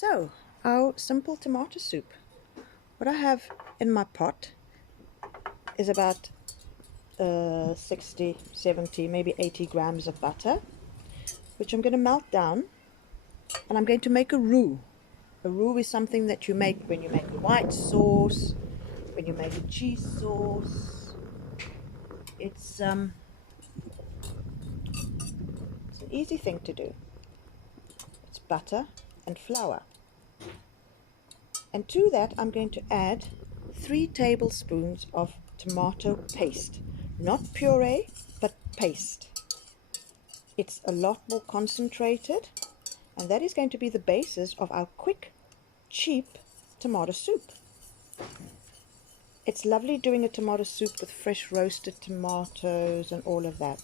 So, our simple tomato soup. What I have in my pot is about 60, 70, maybe 80 grams of butter, which I'm going to melt down, and I'm going to make a roux. A roux is something that you make when you make a white sauce, when you make a cheese sauce. It's an easy thing to do. It's butter and flour. And to that I'm going to add 3 tablespoons of tomato paste. Not puree, but paste. It's a lot more concentrated, and that is going to be the basis of our quick, cheap tomato soup. It's lovely doing a tomato soup with fresh roasted tomatoes and all of that.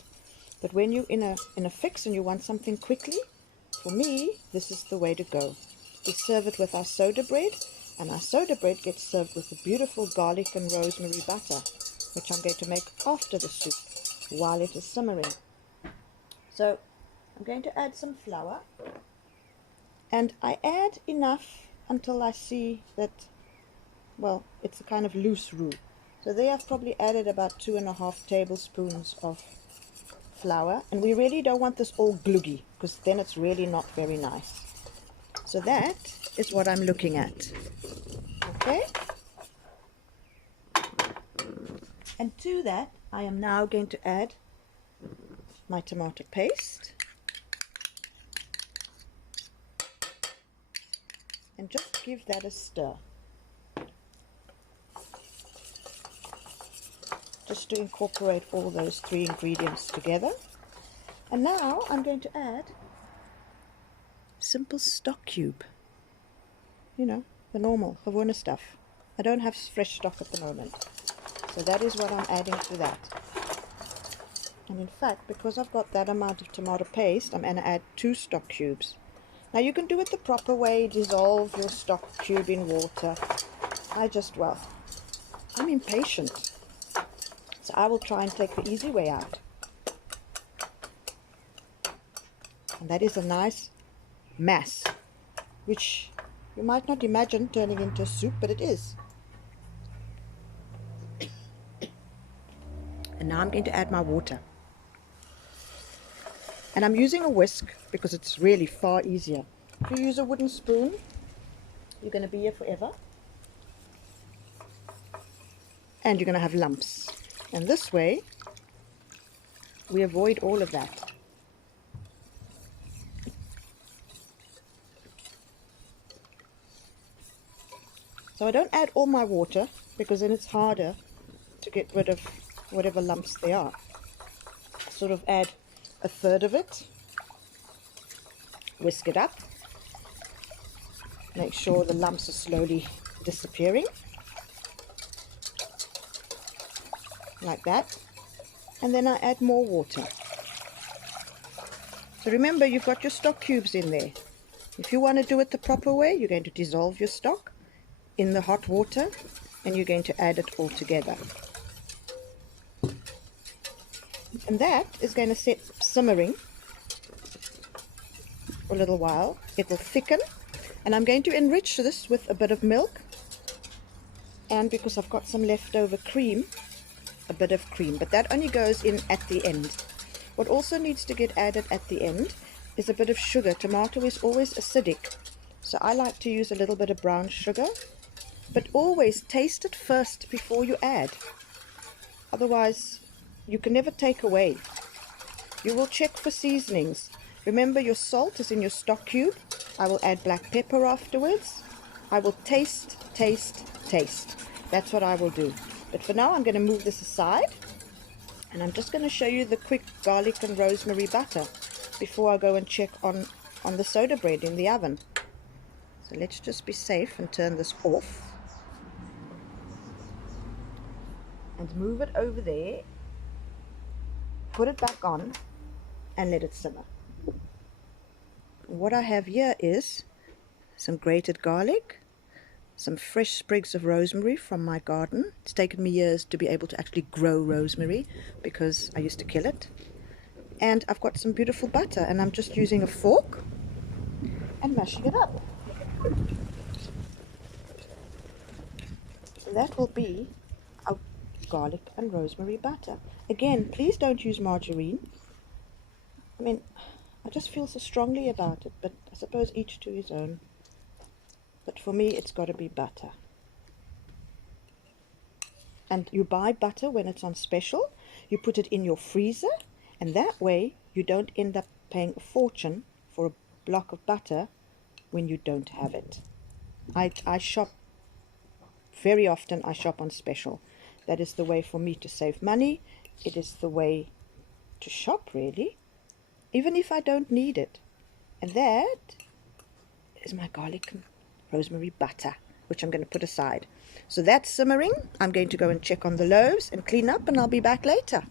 But when you're in a fix and you want something quickly, for me, this is the way to go. We serve it with our soda bread, and our soda bread gets served with the beautiful garlic and rosemary butter, which I'm going to make after the soup while it is simmering. So I'm going to add some flour, and I add enough until I see that, well, it's a kind of loose roux. So there I've probably added about 2.5 tablespoons of flour, and we really don't want this all gluggy, because then it's really not very nice. So that is what I'm looking at. Okay? And to that I am now going to add my tomato paste and just give that a stir, just to incorporate all those 3 ingredients together. And now I'm going to add simple stock cube, you know, the normal gewone stuff. I don't have fresh stock at the moment, so that is what I'm adding to that. And in fact, because I've got that amount of tomato paste, I'm going to add 2 stock cubes. Now you can do it the proper way, dissolve your stock cube in water. I'm impatient, so I will try and take the easy way out. And that is a nice mass, which you might not imagine turning into a soup, but it is. And now I'm going to add my water. And I'm using a whisk because it's really far easier. If you use a wooden spoon, you're going to be here forever. And you're going to have lumps. And this way, we avoid all of that. So I don't add all my water, because then it's harder to get rid of whatever lumps there are. Sort of add 1/3 of it, whisk it up, make sure the lumps are slowly disappearing, like that, and then I add more water. So remember, you've got your stock cubes in there. If you want to do it the proper way, you're going to dissolve your stock in the hot water, and you're going to add it all together. And that is going to set simmering for a little while. It will thicken, and I'm going to enrich this with a bit of milk, and because I've got some leftover cream, a bit of cream, but that only goes in at the end. What also needs to get added at the end is a bit of sugar. Tomato is always acidic, so I like to use a little bit of brown sugar, but always taste it first before you add. Otherwise, you can never take away. You will check for seasonings. Remember, your salt is in your stock cube. I will add black pepper afterwards. I will taste. That's what I will do. But for now, I'm going to move this aside, and I'm just going to show you the quick garlic and rosemary butter before I go and check on the soda bread in the oven. So let's just be safe and turn this off and move it over there. Put it back on and let it simmer. What I have here is some grated garlic, some fresh sprigs of rosemary from my garden. It's taken me years to be able to actually grow rosemary because I used to kill it. And I've got some beautiful butter, and I'm just using a fork and mashing it up. And that will be our garlic and rosemary butter. Again, please don't use margarine. I mean, I just feel so strongly about it, but I suppose each to his own. But for me, it's got to be butter. And you buy butter when it's on special. You put it in your freezer, and that way you don't end up paying a fortune for a block of butter when you don't have it. I shop very often. I shop on special. That is the way for me to save money. It is the way to shop, really, even if I don't need it. And that is my garlic and rosemary butter, which I'm going to put aside. So that's simmering. I'm going to go and check on the loaves and clean up, and I'll be back later.